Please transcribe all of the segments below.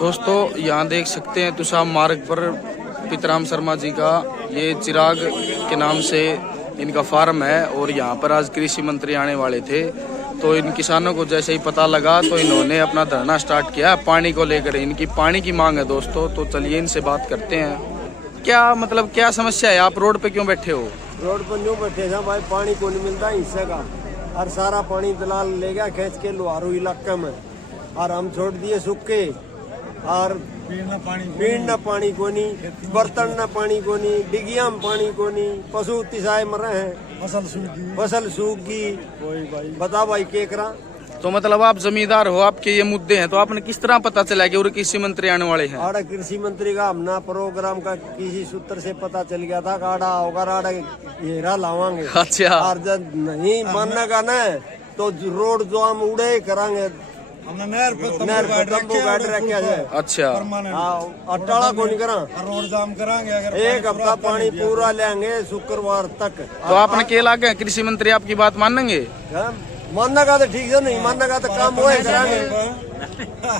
दोस्तों यहाँ देख सकते हैं तुषार मार्ग पर पितराम शर्मा जी का ये चिराग के नाम से इनका फार्म है और यहाँ पर आज कृषि मंत्री आने वाले थे। तो इन किसानों को जैसे ही पता लगा तो इन्होंने अपना धरना स्टार्ट किया पानी को लेकर। इनकी पानी की मांग है दोस्तों, तो चलिए इनसे बात करते हैं। क्या समस्या है? आप रोड पे क्यों बैठे हो? रोड पर क्यों बैठे हैं भाई? पानी को नहीं मिलता हिस्से का और सारा पानी दलाल ले गया खींच के लोहारू इलाके में और हम छोड़ दिए सूखे और पीना पानी को नहीं, बर्तन न पानी को नहीं, डिगिया में पानी को नहीं, पशु तिसाए मर रहे हैं, फसल सूख गई। बता भाई के करा? तो मतलब आप जमींदार हो, आपके ये मुद्दे हैं, तो आपने किस तरह पता चला कि और कृषि मंत्री आने वाले हैं? आड़ा कृषि मंत्री का हमना प्रोग्राम का किसी सूत्र से पता चल गया था। आड़ा होगा आड़ा येरा लावांगे। अच्छा। और जब नहीं मानने का न तो रोड जो हम उड़े करांगे। नहर पे तंबू गाड़ रखे जाए। अच्छा। अटाला को नहीं करा, रोड जाम करांगे। अगर एक हफ्ता पानी पूरा लेंगे शुक्रवार तक। तो आपने के लागे कृषि मंत्री आपकी बात मानेंगे? मानने का तो ठीक है, नहीं मानने का तो काम वो करांगे,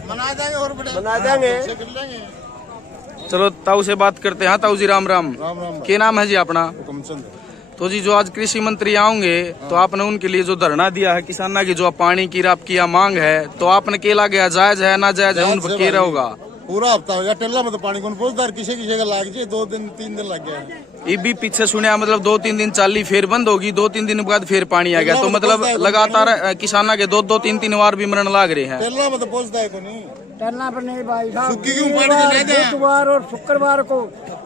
बना देंगे। चलो ताऊ से बात करते हैं। ताऊ जी राम राम। क्या नाम है जी अपना? तो जी जो आज कृषि मंत्री आएंगे तो आपने उनके लिए जो धरना दिया है किसानों की, जो पानी की आपकी मांग है, तो आपने केला गया जायज है ना जायज है? उन पर क्या होगा? पूरा हफ्ता हो गया टेला में तो पानी कौन पहुंचता है? किसी का लाग जाए 2-3 दिन लग गया। ये भी पीछे सुने मतलब 2-3 दिन चाली फिर बंद होगी, 2-3 दिन बाद फिर पानी आ गया। तो मतलब लगातार किसानों के 2-3 बार भी मरण लाग रहे हैं। टेला में तो पहुंचता है को नहीं, टलना पर नहीं भाई साहब। बुधवार और शुक्रवार को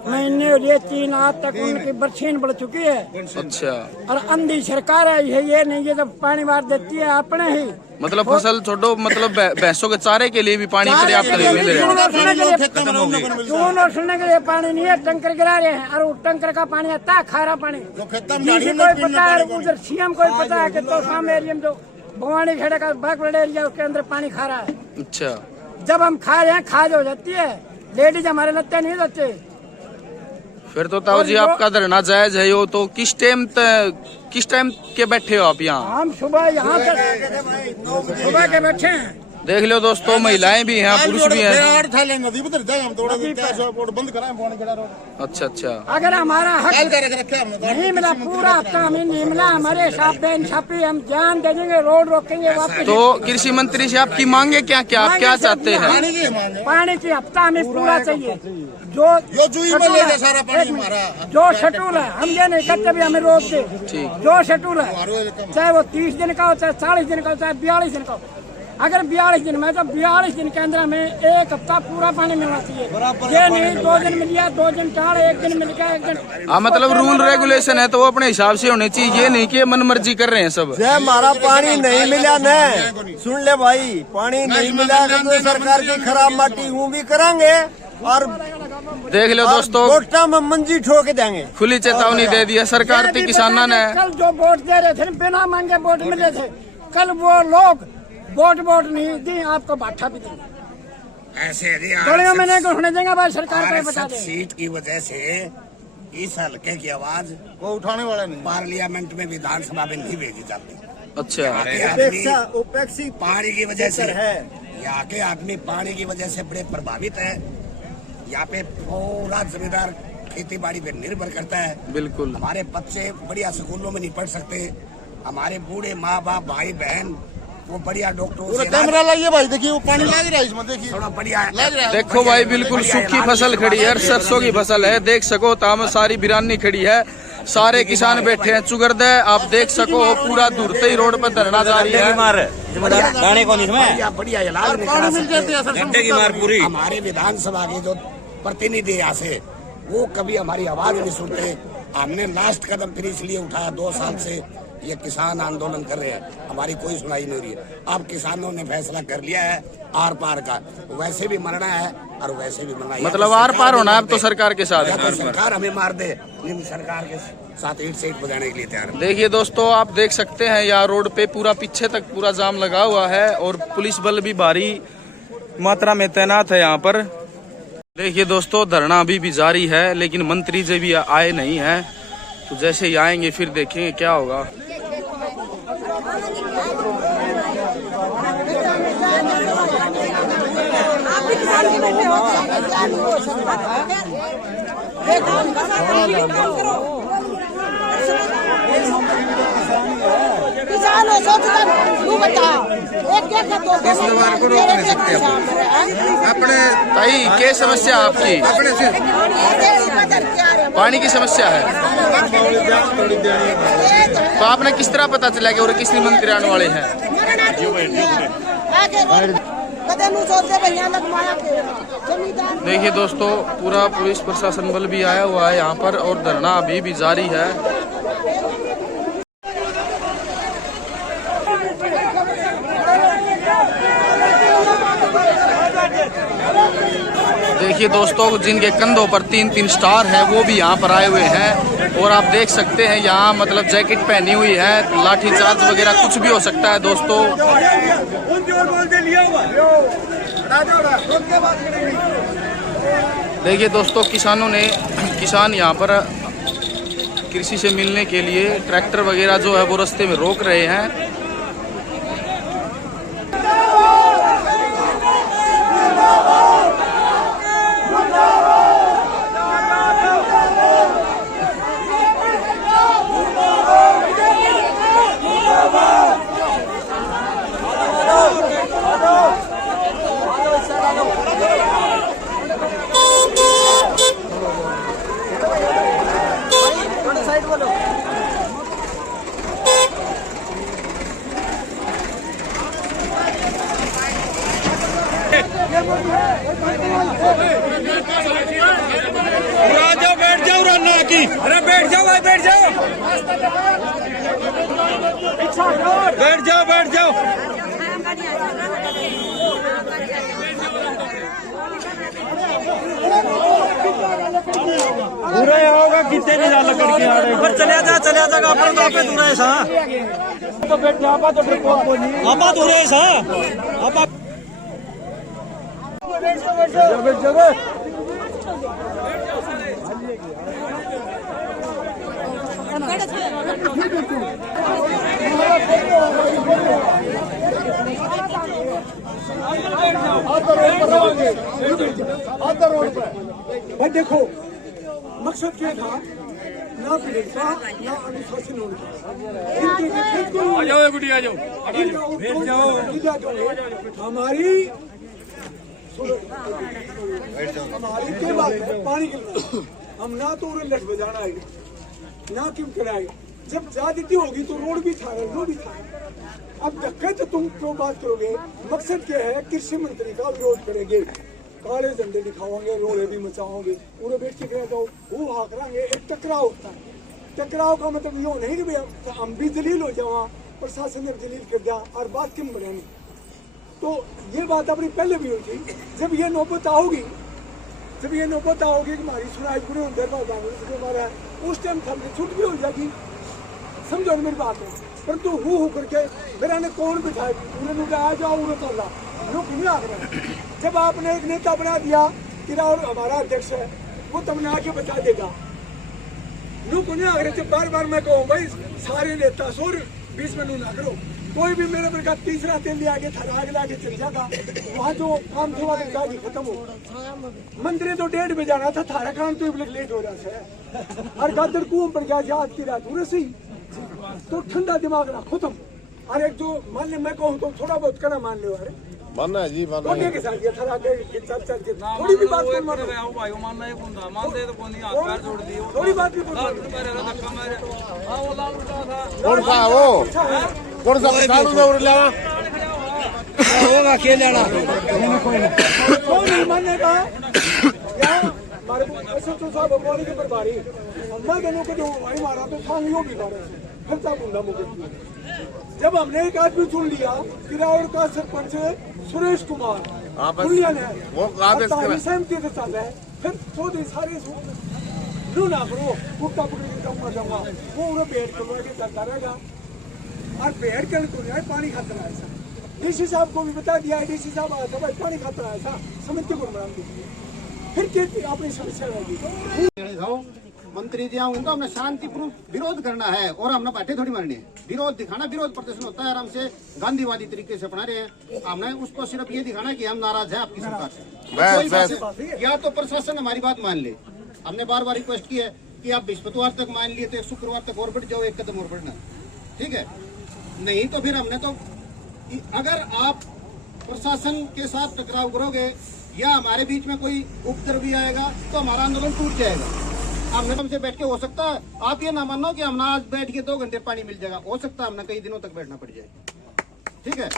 महीने और ये 3 आज तक उनकी बरसीन बढ़ चुकी है। अच्छा। और अंधी सरकार है ये नहीं, ये जब पानी बार देती है अपने ही। मतलब फसल छोड़ो, मतलब भैंसों के चारे के लिए भी पानी पर्याप्त नहीं मिल रहा है। जून और सुनने के लिए पानी नहीं है, टंकर गिरा रहे हैं और वो टंकर का पानी आता है खारा पानी। कोई पता है उधर सीएम कोई पता है कि तो सामने एरिया में जो भवानी खेड़े का बागवाड़ा एरिया उसके अंदर पानी खारा है। अच्छा। जब हम खा रहे हैं खाज हो जाती है, लेडीज हमारे लगते नहीं लगते। फिर तो ताऊ जी आपका धरना जायज है। यो तो किस टाइम के बैठे हो आप यहाँ? हम सुबह यहाँ तक सुबह के बैठे हैं। देख लो दोस्तों, महिलाएं भी हैं, पुरुष भी हैं। अच्छा अच्छा। अगर हमारा हक नहीं मिला, पूरा हफ्ता हमें नहीं मिला, हमारे हिसाब से इंसाफी हम जान दे देंगे, रोड रोकेंगे वापस। तो कृषि मंत्री से आपकी मांगे क्या आप क्या चाहते हैं? पानी की हफ्ता हमें पूरा चाहिए। जो शेड्यूल है हम ये नहीं करते भी हमें रोक दे। जो शेड्यूल है चाहे वो 30 दिन का हो, चाहे 40 दिन का हो, चाहे 42 दिन का हो। अगर 42 दिन में तो 42 दिन के अंदर हमें एक हफ्ता पूरा पानी मिलना चाहिए। ये नहीं 2 दिन मिल गया, 2 दिन टाड़, 1 दिन मिल गया, 1 दिन। मतलब रूल रेगुलेशन है तो वो अपने हिसाब से होने चाहिए। ये नहीं कि मन मर्जी कर रहे हैं सब। हमारा पानी नहीं मिला न, सुन ले भाई, पानी नहीं मिला तो सरकार की खराब माटी वो भी करांगे। और देख लो दोस्तों, वोटा में मंजी ठोक देंगे। खुली चेतावनी दे दी है सरकार की किसानों ने। कल जो वोट दे रहे थे बिना मांगे वोट मिले थे, कल वो लोग वोट नहीं दी, आपको बाठा भी देंगे। ऐसे गलियों में नहीं घुसने देंगे भाई, सरकार को बता दे। सीट की वजह से इस हल्के की आवाज वो उठाने वाला नहीं, पार्लियामेंट में विधानसभा में नहीं भेजी जाती। अच्छा। उपेक्षी पानी की वजह से है, यहाँ के आदमी पानी की वजह से बड़े प्रभावित है। यहाँ पे पूरा जमींदार खेती बाड़ी पे निर्भर करता है। बिल्कुल। हमारे बच्चे बढ़िया स्कूलों में नहीं पढ़ सकते, हमारे बूढ़े माँ बाप भाई बहन वो बढ़िया डॉक्टरों से। कैमरा लाइए भाई, देखिए वो पानी लग रहा है इसमें, देखिए थोड़ा बढ़िया लग रहा है। देखो भाई बिल्कुल सूखी फसल खड़ी है, सरसों की फसल है। देख सको ताम सारी बिरानी खड़ी है, सारे किसान बैठे हैं चुगर्द है। आप देख सको पूरा दूरते ही रोड पर धरना जारी है। दाने को बढ़िया इलाज की मार पूरी। हमारे विधानसभा के जो प्रतिनिधि यहाँ से वो कभी हमारी आवाज नहीं सुनते। हमने लास्ट कदम फिर इसलिए उठाया, 2 साल से ये किसान आंदोलन कर रहे हैं, हमारी कोई सुनाई नहीं रही है। अब किसानों ने फैसला कर लिया है आर पार का, वैसे भी मरना है और वैसे भी मरना है। मतलब आर पार होना है अब तो सरकार के साथ। तो सरकार हमें मार दे, लेकिन सरकार के साथ ईंट से ईंट बजाने के लिए तैयार है। देखिए दोस्तों, आप देख सकते हैं यहाँ रोड पे पूरा पीछे तक पूरा जाम लगा हुआ है और पुलिस बल भी भारी मात्रा में तैनात है यहाँ पर। देखिए दोस्तों, धरना अभी भी जारी है लेकिन मंत्री जी भी आए नहीं है। तो जैसे ही आएंगे फिर देखेंगे क्या होगा। किसान हो सोचता तू बता एक इस व्यवहार को रोक नहीं सकते अपने भाई क्या समस्या है आपकी? अपने से पानी की समस्या है। तो आपने किस तरह पता चला कि और कृषि मंत्री आने वाले हैं? देखिए दोस्तों, पूरा पुलिस प्रशासन बल भी आया हुआ है यहाँ पर और धरना अभी भी जारी है। देखिए दोस्तों, जिनके कंधों पर 3-3 स्टार है वो भी यहाँ पर आए हुए हैं और आप देख सकते हैं यहाँ मतलब जैकेट पहनी हुई है, लाठी चार्ज वगैरह कुछ भी हो सकता है दोस्तों। देखिए दोस्तों, किसान यहाँ पर कृषि से मिलने के लिए ट्रैक्टर वगैरह जो है वो रास्ते में रोक रहे हैं। बैठ जाओ रन्ना की, अरे बैठ जाओ भाई, बैठ जाओ बैठ जाओ बैठ जाओ। पूरा होगा कितने नहीं डाल करके आ रहे पर चले जा अपन तो आपे दूर है सा तो बैठ जा आपा तो आपा दूर है सा आपा बैठ जा भाई देखो मकसद क्या था, ना पीड़िता ना अनुशासन होना। हमारी के बाद पानी गिरना, हम ना तो उन्हें लट बजाना है ना क्यों कराएगा। जब ज्यादती होगी तो रोड भी था, रोड भी था। अब धक्के तो तुम क्यों बात करोगे? मकसद क्या है? कृषि मंत्री का विरोध करेंगे, काले झंडे दिखाओगे, रोड़े भी मचाओगे, पूरे बैठ के कहेगा वो हाकरांगे, एक टकराव होता है। टकराव का मतलब यो नहीं कि हम भी जलील हो जाओ, प्रशासन ने जलील कर दिया और बात क्यों बढ़ानी। तो ये बात अपनी पहले भी हुई थी। जब ये नौबत आओगी कि हमारी सुनाई पूरे हमारा उस टाइम छुट भी हो जाएगी, समझो मेरी बात है। परंतु हु करके मेरा ने कौन बिठाए, उन्होंने आ जाओ उन्हें तो लोग नहीं आ रहे। जब आपने एक नेता बना दिया कि और हमारा अध्यक्ष है, वो तुमने आके बता देगा, लोग नहीं आ रहे। जब बार बार मैं कहूँ भाई सारे नेता सोर बीच में ना करो, कोई भी मेरे पर तीसरा तेल ले आगे थारा आगे लाके चल जाएगा, वहाँ जो काम थोड़ा खत्म हो। मंदिर तो 1:30 बजे जाना था, थारा काम तो लेट हो रहा है और गादर कुएं पर गया याद की रात पूरे से तो ठंडा दिमाग रखो तुम। अरे जो मान ले मैं कहूँ तो थोड़ा बहुत करना मान लो, अरे मानना है जी, मानना है। के साथ ये थारा के चल के थोड़ी भी बात कौन मानो भाई मानना है बंदा मानते तो कौन नहीं हाथ पैर जोड़ दिए थोड़ी बात भी धक्का मारे हां वो लाल उठा था कौन सा वो कौन सा किसान में उड़ लेवा होगा खेल लेना कौन नहीं मानेगा क्या? हमारे एसएचओ साहब बोले के प्रभारी मैं दोनों को जो भाई मारा तो सांगियों भी मारे फिर था बंदा मुझे। जब हमने एक आदमी चुन लिया किराड़ का सरपंच सुरेश कुमार पुलिया ने वो सहमति से चल है, फिर चौधरी सारे लू ना करो कुत्ता पकड़ के कम जाऊंगा, वो उन्हें पेड़ करवा के चलता रहेगा और पेड़ कर तो नहीं पानी खाता है। ऐसा डीसी साहब को भी बता दिया, डीसी साहब आया था भाई पानी खाता है, ऐसा समिति को बना दीजिए, फिर क्या अपनी समस्या रहेगी। मंत्री जी आऊँ तो हमने शांतिपूर्ण विरोध करना है और हमने बातें थोड़ी मारनी है। विरोध दिखाना, विरोध प्रदर्शन होता है आराम से, गांधीवादी तरीके से अपना रहे हैं। हमने उसको सिर्फ ये दिखाना कि हम नाराज हैं आपकी सरकार से। या तो प्रशासन हमारी बात मान ले। हमने बार बार रिक्वेस्ट की है कि आप बृहस्पतिवार तक मान लिए थे, शुक्रवार तक और बढ़ जाओ, एक कदम और बढ़ना, ठीक है। नहीं तो फिर हमने तो, अगर आप प्रशासन के साथ टकराव करोगे या हमारे बीच में कोई उपद्रव भी आएगा तो हमारा आंदोलन टूट जाएगा। हमने तुमसे बैठ के, हो सकता है आप ये ना मानो कि हम आज बैठ के 2 घंटे पानी मिल जाएगा, हो सकता है हमने कई दिनों तक बैठना पड़ जाए, ठीक है।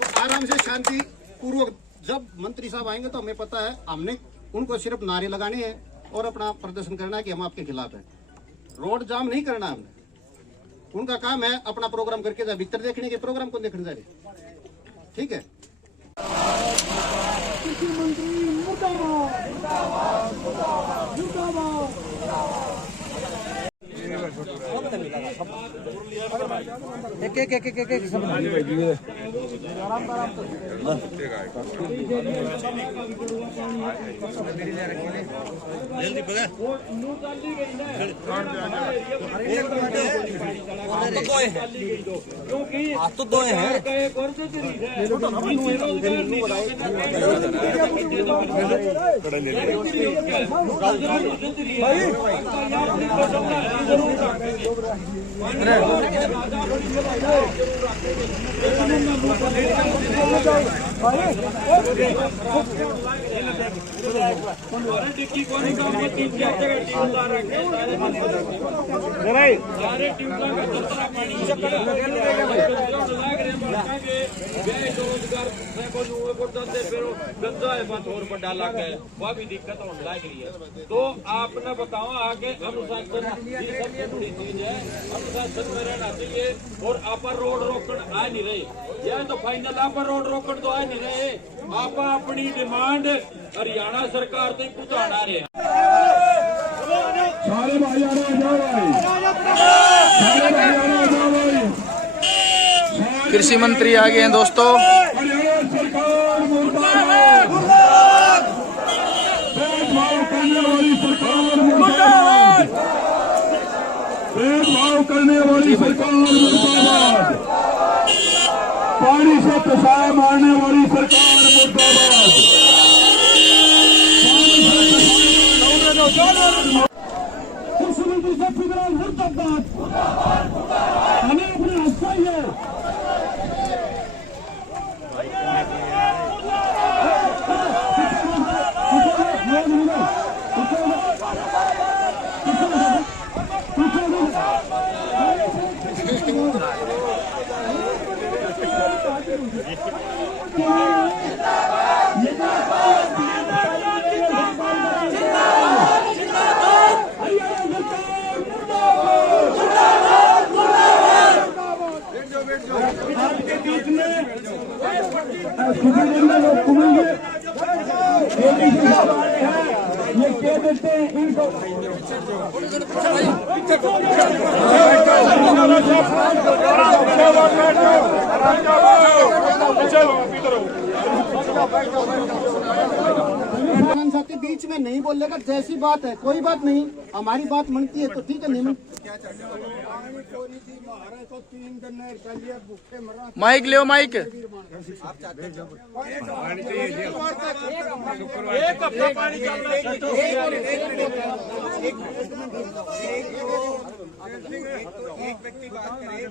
तो आराम से शांति पूर्वक जब मंत्री साहब आएंगे तो हमें पता है, हमने उनको सिर्फ नारे लगाने हैं और अपना प्रदर्शन करना है कि हम आपके खिलाफ हैं। रोड जाम नहीं करना हमने। उनका काम है अपना प्रोग्राम करके जा भीतर देखने के, प्रोग्राम को देखने जा रहे, ठीक है। कृषि मंत्री मुर्दाबाद, मुर्दाबाद, मुर्दाबाद। एक सब जल्दी पकड़ तो दो है डाला गया वह भी दिक्कत होने लग रही है। तो आपने बताओ आगे अनुशासन सबसे बड़ी चीज है, अनुशासन में रहना चाहिए। और आप रोड रोकन आ नहीं रहे, यह तो फाइनल आप रोड रोकन तो आ नहीं रहे। आप अपनी डिमांड हरियाणा सरकार से पहुंचाना रहे। सारे भाई कृषि मंत्री आ गए हैं दोस्तों। भेदभाव करने वाली सरकार मुर्दाबाद, पानी से पेशाब मारने वाली सरकार मुर्दाबाद, कृषि मंत्री से फिर मुर्दाबाद। हमें अपना हक चाहिए। आपके बीच में लोग घूमेंगे, ये कह देते हैं इनको साथी बीच में नहीं बोलेगा, जैसी बात है कोई बात नहीं, हमारी बात मनती है तो ठीक है, नहीं माइक ले माइक। एक हफ्ता पानी चल रहा एक व्यक्ति बात करे।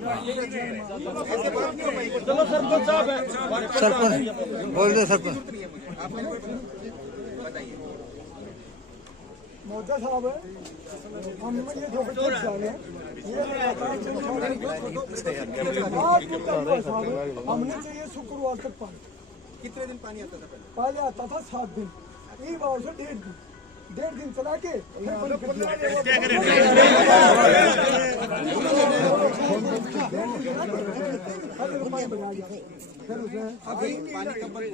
चलो सरपंच साहब है, सरपंच बोल दो। सरपंच मोदी साहब है, हम ये जो हमने चाहिए शुक्रवार तक पानी। कितने दिन पानी आता था पहले आता था 7 दिन, एक बार से 1.5 दिन चला के अभी पानी कब बंद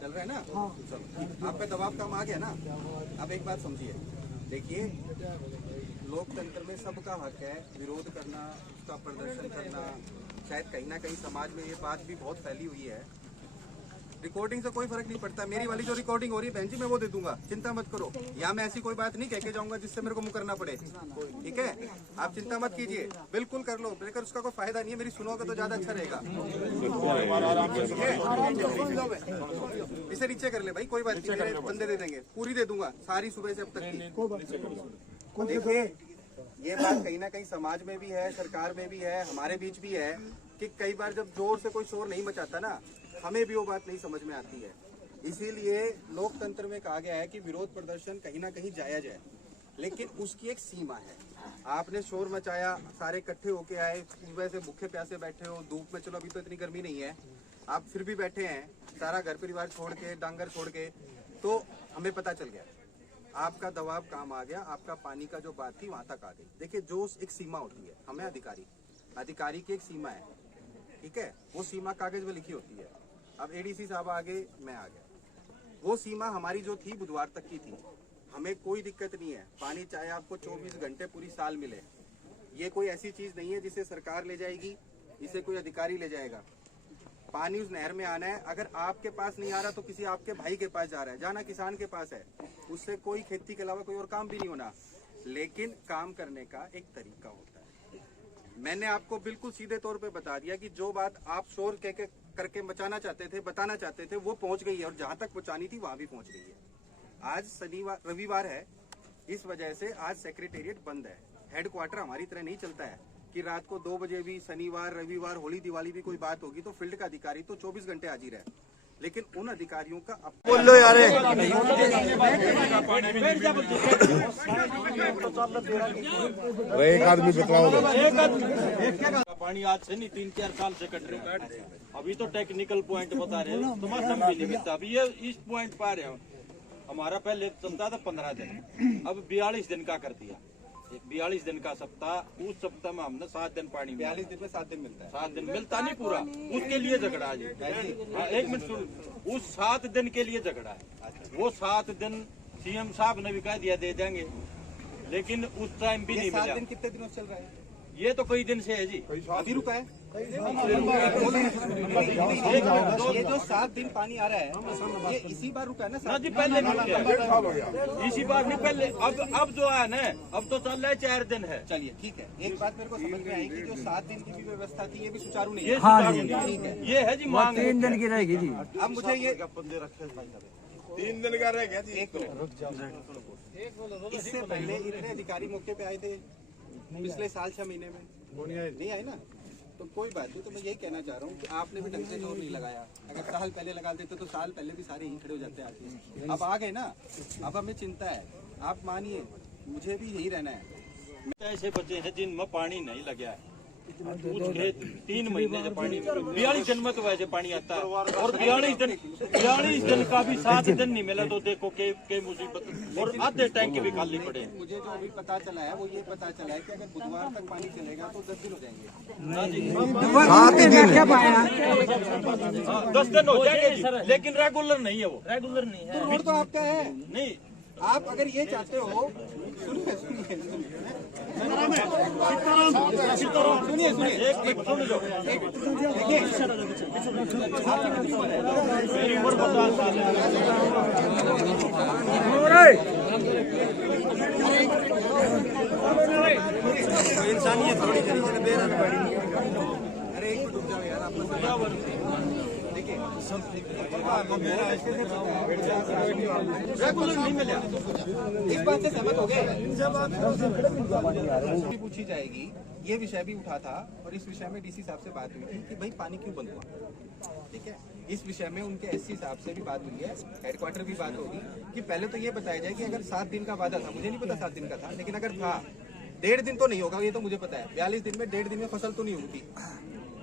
चल रहा है ना। हाँ। आपका दबाव कम आ गया ना। अब एक बात समझिए, देखिए लोकतंत्र में सबका हक है विरोध करना, उसका प्रदर्शन करना। शायद कहीं ना कहीं समाज में ये बात भी बहुत फैली हुई है रिकॉर्डिंग से कोई फर्क नहीं पड़ता। मेरी वाली जो रिकॉर्डिंग हो रही है बहन जी मैं वो दे दूंगा, चिंता मत करो। यहाँ मैं ऐसी कोई बात नहीं कह के जाऊंगा जिससे मेरे को मुंह करना पड़े, ठीक है? आप चिंता मत कीजिए, बिल्कुल कर लो, लेकिन उसका कोई फायदा नहीं है। मेरी सुनोगे तो ज्यादा अच्छा रहेगा। इसे नीचे कर ले भाई, कोई बात नहीं, मेरे बंदे दे देंगे, पूरी दे दूंगा सारी सुबह से अब तक की। देखिए ये बात कहीं ना कहीं समाज में भी है, सरकार में भी है, हमारे बीच भी है कि कई बार जब जोर से कोई शोर नहीं मचाता ना, हमें भी वो बात नहीं समझ में आती है। इसीलिए लोकतंत्र में कहा गया है कि विरोध प्रदर्शन कहीं ना कहीं जायज है, लेकिन उसकी एक सीमा है। आपने शोर मचाया, सारे इकट्ठे होके आए, सुबह से भूखे प्यासे बैठे हो, धूप में, चलो अभी तो इतनी गर्मी नहीं है, आप फिर भी बैठे हैं, सारा घर परिवार छोड़ के, डांगर छोड़ के, तो हमें पता चल गया आपका दबाव काम आ गया, आपका पानी का जो बात थी वहां तक आ गई। देखिए जो एक सीमा होती है, हमें अधिकारी की एक सीमा है, ठीक है? वो सीमा कागज में लिखी होती है। अब एडीसी साहब आ गए, मैं आ गया, वो सीमा हमारी जो थी बुधवार तक की थी। हमें कोई दिक्कत नहीं है, पानी चाहे आपको 24 घंटे पूरी साल मिले, ये कोई ऐसी चीज नहीं है जिसे सरकार ले जाएगी, इसे कोई अधिकारी ले जाएगा। पानी उस नहर में आना है, अगर आपके पास नहीं आ रहा तो किसी आपके भाई के पास जा रहा है, जाना किसान के पास है, उससे कोई खेती के अलावा कोई और काम भी नहीं होना, लेकिन काम करने का एक तरीका होता है। मैंने आपको बिल्कुल सीधे तौर पे बता दिया कि जो बात आप शोर करके मचाना चाहते थे, बताना चाहते थे, वो पहुंच गई है, और जहां तक पहुंचानी थी वहां भी पहुंच गई है। आज रविवार है, इस वजह से आज सेक्रेटेरिएट बंद है। हेडक्वार्टर हमारी तरह नहीं चलता है कि रात को 2 बजे भी, शनिवार, रविवार, होली, दिवाली भी कोई बात होगी तो फील्ड का अधिकारी तो 24 घंटे हाजिर है, लेकिन उन अधिकारियों का बोल लो यार। एक आदमी पानी आज से नहीं 3-4 साल से कट रहा है। अभी तो टेक्निकल पॉइंट बता रहे हैं, तुम्हारा भी नहीं मिलता। अभी ये इस पॉइंट पा रहे हो, हमारा पहले चलता था 15 दिन, अब 42 दिन का कर दिया। 42 दिन का सप्ताह, उस सप्ताह में हमने 7 दिन पानी, 42 दिन में 7 दिन मिलता है। 7 दिन मिलता नहीं पूरा, उसके लिए झगड़ा है जी। एक मिनट सुन, उस 7 दिन के लिए झगड़ा है। वो 7 दिन सीएम साहब ने भी कह दिया दे देंगे, लेकिन उस टाइम भी नहीं मिला। 7 दिन कितने दिनों से चल रहा है? ये तो कई दिन से है जी, अभी रुका है। ये जो 7 दिन पानी आ रहा है, ये इसी बार रुका है ना जी? पहले इसी बार नहीं, पहले अब जो है ना, अब तो चल रहा है 4 दिन है। चलिए ठीक है, एक बात मेरे को समझ में आई कि जो 7 दिन की भी व्यवस्था थी ये भी सुचारू नहीं ये है। ठीक है, ये है जी मांग 3 दिन की रहेगी जी। अब मुझे ये 3 दिन का रह गया जी। एक इससे पहले इतने अधिकारी मौके पे आए थे पिछले साल 6 महीने में, नहीं आए ना? तो कोई बात नहीं। तो मैं यही कहना चाह रहा हूँ कि आपने भी ढंग से जोर नहीं लगाया। अगर साल पहले लगा देते तो साल पहले भी सारे यहीं खड़े हो जाते आके। अब आ गए ना, अब हमें चिंता है। आप मानिए, मुझे भी यही रहना है। ऐसे बच्चे हैं जिनमें पानी नहीं लगा है, उसके 3 महीने से पानी, 42 दिन में तो वैसे पानी आता है, और 42 दिन का भी 7 दिन नहीं मिला तो देखो के मुसीबत। और आधे टैंक भी खाली पड़े। मुझे जो अभी पता चला है वो ये पता चला है कि अगर बुधवार तक पानी चलेगा तो 10 दिन हो जाएंगे। ना जी, 10 दिन हो जाएंगे, लेकिन रेगुलर नहीं है, वो रेगुलर नहीं है। रोड तो आपका है नहीं, आप अगर ये चाहते हो, सुनिए एक मिनट सुन लो। देखिए, मेरी उम्र 50 साल है। इंसानियत थोड़ी बेरा पड़ी। अरे एक मिनट रुक जाओ यार, आप देखिए रेगुलर नहीं मिला, इस बात से सहमत हो गए। पूछी जाएगी, ये विषय भी उठा था, और इस विषय में डीसी साहब से बात हुई थी कि भाई पानी क्यों बंद हुआ, ठीक है? इस विषय में उनके एससी साहब से भी बात हुई है, हेडक्वार्टर भी बात होगी कि पहले तो ये बताया जाए कि अगर 7 दिन का वादा था, मुझे नहीं पता 7 दिन का था, लेकिन अगर था 1.5 दिन तो नहीं होगा, ये तो मुझे पता है। 42 दिन में 1.5 दिन में फसल तो नहीं होती,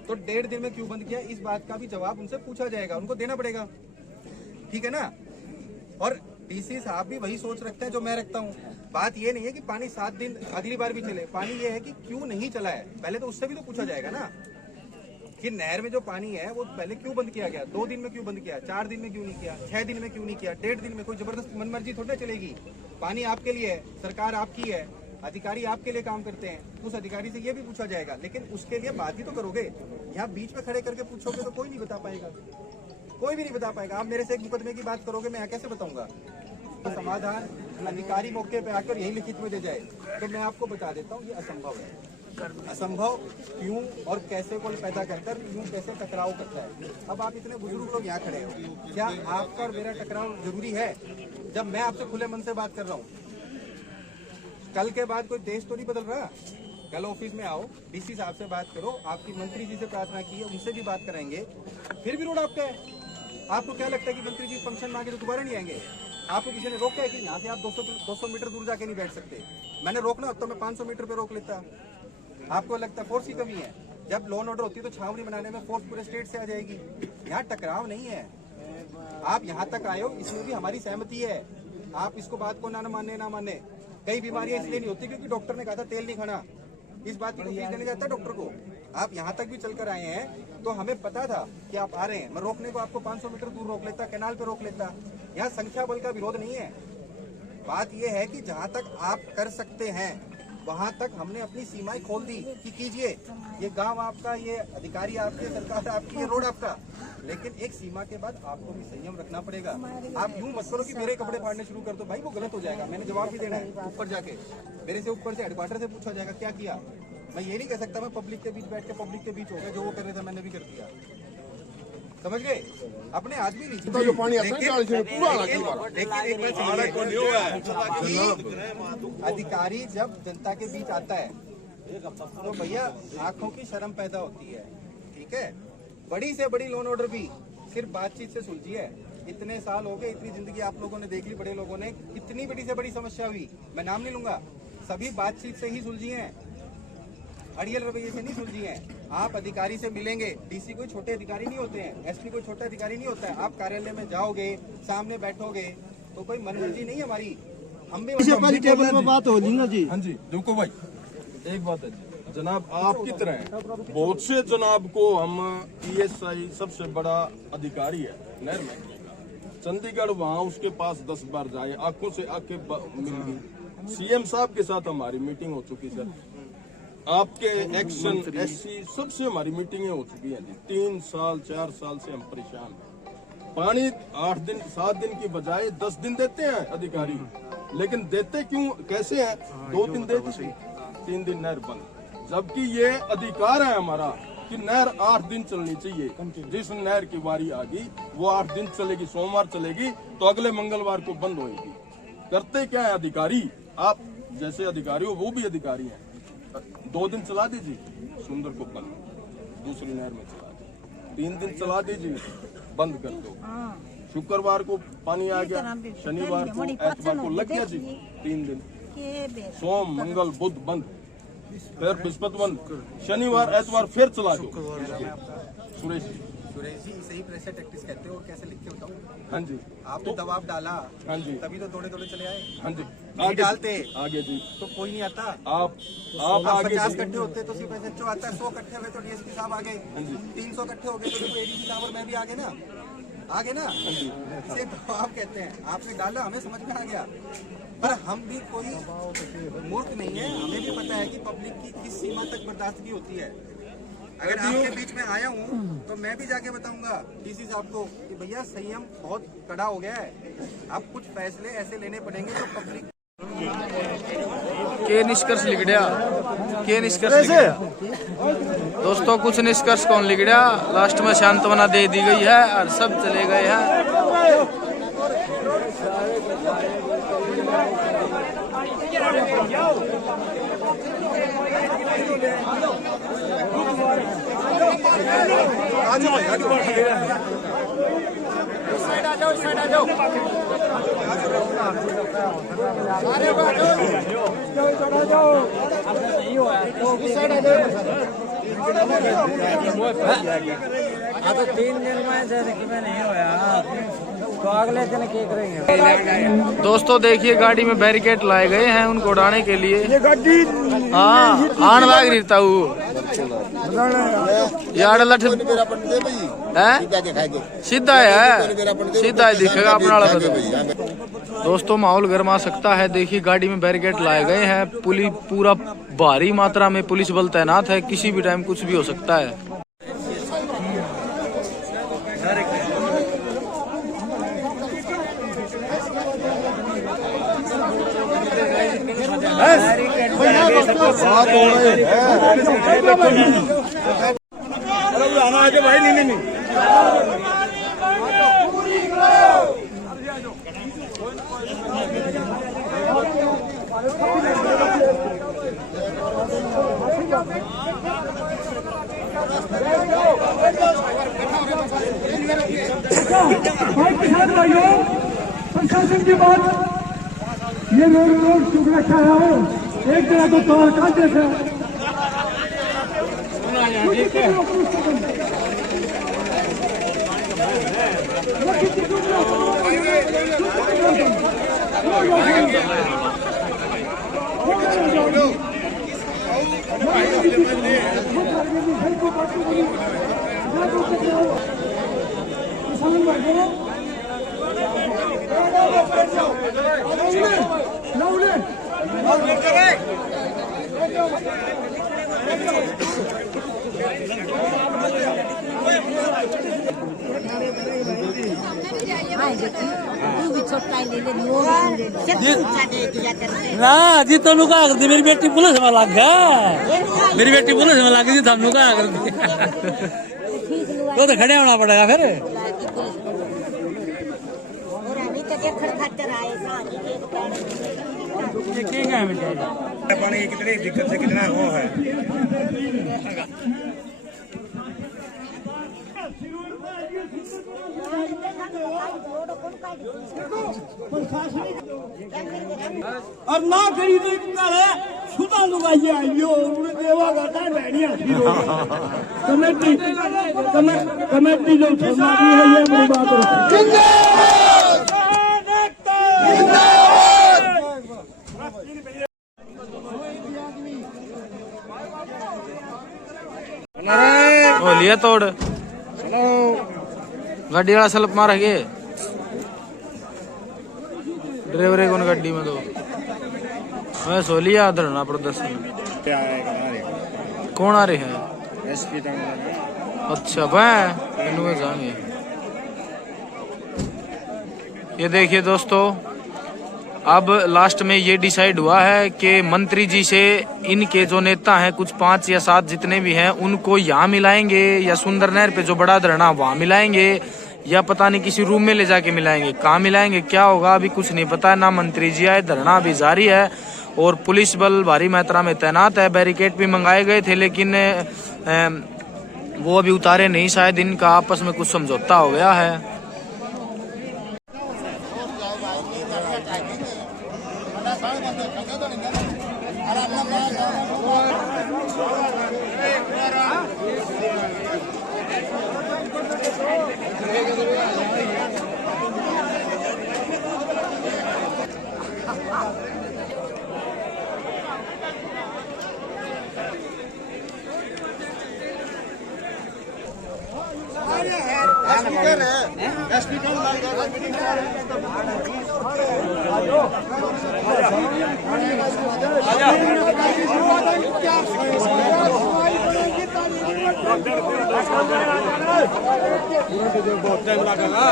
तो 1.5 दिन में क्यों बंद किया, इस बात का भी जवाब उनसे पूछा जाएगा, उनको देना पड़ेगा, ठीक है ना? और डीसी साहब भी वही सोच रखते हैं जो मैं रखता हूँ। बात ये नहीं है कि पानी 7 दिन अगली बार भी चले, पानी ये है कि क्यों नहीं चला है, पहले तो उससे भी तो पूछा जाएगा ना कि नहर में जो पानी है वो पहले क्यों बंद किया गया, 2 दिन में क्यों बंद किया, 4 दिन में क्यों नहीं किया, 6 दिन में क्यों नहीं किया, 1.5 दिन में। कोई जबरदस्त मनमर्जी थोड़ी ना चलेगी। पानी आपके लिए है, सरकार आपकी है, अधिकारी आपके लिए काम करते हैं, उस अधिकारी से ये भी पूछा जाएगा, लेकिन उसके लिए बात ही तो करोगे। यहाँ बीच में खड़े करके पूछोगे तो कोई नहीं बता पाएगा। कोई भी नहीं बता पाएगा। आप मेरे से एक मुकदमे की बात करोगे, मैं यहाँ कैसे बताऊंगा? तो समाधान अधिकारी मौके पे आकर यही लिखित में दे जाए तो मैं आपको बता देता हूँ ये असंभव है। असंभव क्यों और कैसे को पैदा कर यूं कैसे टकराव करता है। अब आप इतने बुजुर्ग लोग यहाँ खड़े हो, क्या आपका और मेरा टकराव जरूरी है? जब मैं आपसे खुले मन से बात कर रहा हूँ, कल के बाद कोई देश तो नहीं बदल रहा। कल ऑफिस में आओ, डीसी साहब से बात करो, आपकी मंत्री जी से प्रार्थना की है, उनसे भी बात कराएंगे, फिर भी रोड आपका है। आपको क्या लगता है कि मंत्री जी फंक्शन मांगे तो दोबारा नहीं आएंगे? आपको किसी ने रोका है कि यहाँ से आप 200 मीटर दूर जाके नहीं बैठ सकते? मैंने रोकना तो मैं 500 मीटर पे रोक लेता। आपको लगता है फोर्स की कमी है? जब लॉ एंड ऑर्डर होती है तो छावनी बनाने में फोर्स पूरे स्टेट से आ जाएगी। यहाँ टकराव नहीं है। आप यहाँ तक आए हो, इसमें भी हमारी सहमति है। आप इसको बात को ना माने। कई बीमारियां इसलिए नहीं होती क्योंकि डॉक्टर ने कहा था तेल नहीं खाना, इस बात की फीस देने जाता है डॉक्टर को। आप यहाँ तक भी चलकर आए हैं तो हमें पता था कि आप आ रहे हैं। मैं रोकने को आपको 500 मीटर दूर रोक लेता, कैनाल पे रोक लेता। यहाँ संख्या बल का विरोध नहीं है। बात यह है कि जहाँ तक आप कर सकते हैं वहां तक हमने अपनी सीमाएं खोल दी कि कीजिए। ये गांव आपका, ये अधिकारी आपके, सरकार आपकी, ये रोड आपका, लेकिन एक सीमा के बाद आपको भी संयम रखना पड़ेगा। आप यूं मत करो कि मेरे कपड़े फाड़ने शुरू कर दो, भाई वो गलत हो जाएगा। मैंने जवाब भी देना है ऊपर जाके, मेरे से ऊपर से हेडक्वार्टर से पूछा जाएगा क्या किया। मैं ये नहीं कह सकता मैं पब्लिक के बीच बैठ के पब्लिक के बीच हो गया, जो वो कर रहे थे मैंने भी कर दिया। समझ गए? अपने आदमी नहीं तो जो पानी आता है अधिकारी जब जनता के बीच आता है तो भैया आंखों की शर्म पैदा होती है। ठीक है, बड़ी से बड़ी लॉ एंड ऑर्डर भी सिर्फ बातचीत से सुलझी है। इतने साल हो गए, इतनी जिंदगी आप लोगों ने देख ली, बड़े लोगों ने, इतनी बड़ी से बड़ी समस्या हुई, मैं नाम नहीं लूंगा, सभी बातचीत से ही सुलझी है, अड़ियल रवैये से नहीं सुलझी है। आप अधिकारी से मिलेंगे, डीसी कोई छोटे अधिकारी नहीं होते हैं, एसपी कोई छोटा अधिकारी नहीं होता है। आप कार्यालय में जाओगे, सामने बैठोगे तो कोई मनमर्जी नहीं हमारी, हम भी टेबल में बात होगी ना जी। हाँ जी, देखो भाई एक बात है जी, जनाब आप की तरह बहुत से जनाब को हम ESI सबसे बड़ा अधिकारी है नहर महकमे का, चंडीगढ़, वहाँ उसके पास 10 बार जाए, आंखों से आंखें मिल गई। CM साहब के साथ हमारी मीटिंग हो चुकी सर, आपके एक्शन SC सबसे हमारी मीटिंगें हो चुकी हैं जी। 3 साल 4 साल से हम परेशान हैं। पानी 8 दिन 7 दिन की बजाय 10 दिन देते हैं अधिकारी, लेकिन देते क्यों, कैसे हैं? 2 दिन दे दी, 3 दिन नहर बंद, जबकि ये अधिकार है हमारा कि नहर 8 दिन चलनी चाहिए। जिस नहर की बारी आ गई वो 8 दिन चलेगी, सोमवार चलेगी तो अगले मंगलवार को बंद होगी। करते क्या है अधिकारी? आप जैसे अधिकारी हो वो भी अधिकारी हैं। 2 दिन चला दीजिए सुंदर को बंद, दूसरी नहर में चला दीजिए, 3 दिन चला दीजिए, बंद कर दो। शुक्रवार को पानी आ गया, शनिवार को एतवार को लग गया जी 3 दिन, सोम मंगल बुध बंद, फिर बृहस्पति बंद, शनिवार एतवार फिर चला दो। सुरेश जी सही प्रेशर टैक्टिस कहते हो, और कैसे लिख के बताऊं? हाँ जी, आपने दबाव डाला, हाँ जी, तभी तो दौड़े चले आए। हाँ जी, आगे डालते आगे जी तो कोई नहीं आता। आप 50 इकट्ठे होते तो सिर्फ SHO आता है, 100 इकट्ठे हुए तो DSP साहब आ गए, 300 इकट्ठे हो गए तो ADC साहब और मैं भी आगे ना, इसे दबाव कहते हैं। आपने डाला, हमें समझ में आ गया, पर हम भी कोई मूर्ख नहीं है, हमें भी पता है कि पब्लिक की किस सीमा तक बर्दाश्त की होती है। अगर आपके बीच में आया हूँ तो मैं भी जाके बताऊंगा डीसी साहब को कि भैया संयम बहुत कड़ा हो गया है, अब कुछ फैसले ऐसे लेने पड़ेंगे जो पब्लिक के निष्कर्ष लिख दिया, के निष्कर्ष लिख दिया। दोस्तों कुछ निष्कर्ष कौन लिख दिया, लास्ट में सांत्वना दे दी गई है और सब चले गए हैं। तो 3 दिन में नहीं होया तो अगले दिन क्या करेंगे? दोस्तों देखिए गाड़ी में बैरिकेड लाए गए हैं उनको उड़ाने के लिए। हाँ आन लाग रही था वो यार लठ सीधा है, सीधा है दिखेगा अपना। दोस्तों माहौल गर्मा सकता है, देखिए गाड़ी में बैरिकेड लाए गए हैं, पुलिस पूरा भारी मात्रा में पुलिस बल तैनात है, किसी भी टाइम कुछ भी हो सकता है। भाई नहीं भाई किसान भाइयों, प्रशासन की बात, ये रोड चुक रखा है, एक जगह तो तोड़ काटे थे। ना जी तेन कहा करती मेरी बेटी पुलिस में लग गया, मेरी बेटी पुलिस में लग गई, थमू कहा करती तो खड़े होना पड़ेगा फिर। पानी की कितनी दिक्कत से कितना वो है। और ना करी तो करे सुधा लुगाई आइयो उन्हें देवा करता है बैठिया कमेटी कमेटी जो ठहराई है ये मेरी बात है। वो लिया तोड़ गाड़ी वाला स्लिप मार गए ड्राइवर कौन गाड़ी में तो मैं सो लिया धरना प्रदर्शन कौन आ रहे हैं अच्छा भाई जाएंगे। ये देखिए दोस्तों, अब लास्ट में ये डिसाइड हुआ है कि मंत्री जी से इनके जो नेता हैं कुछ 5 या 7 जितने भी हैं उनको यहाँ मिलाएंगे या सुंदर नहर पे जो बड़ा धरना वहाँ मिलाएंगे या पता नहीं किसी रूम में ले जाके मिलाएंगे। कहाँ मिलाएंगे क्या होगा अभी कुछ नहीं पता, ना मंत्री जी आए, धरना अभी जारी है और पुलिस बल भारी मात्रा में तैनात है। बैरिकेड भी मंगाए गए थे लेकिन वो अभी उतारे नहीं, शायद इनका आपस में कुछ समझौता हो गया है। बहुत टाइम लगेगा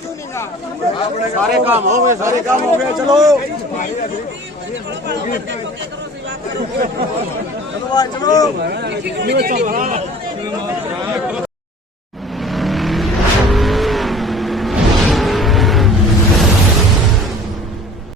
क्यों नहीं सारे काम हो गए चलो चलो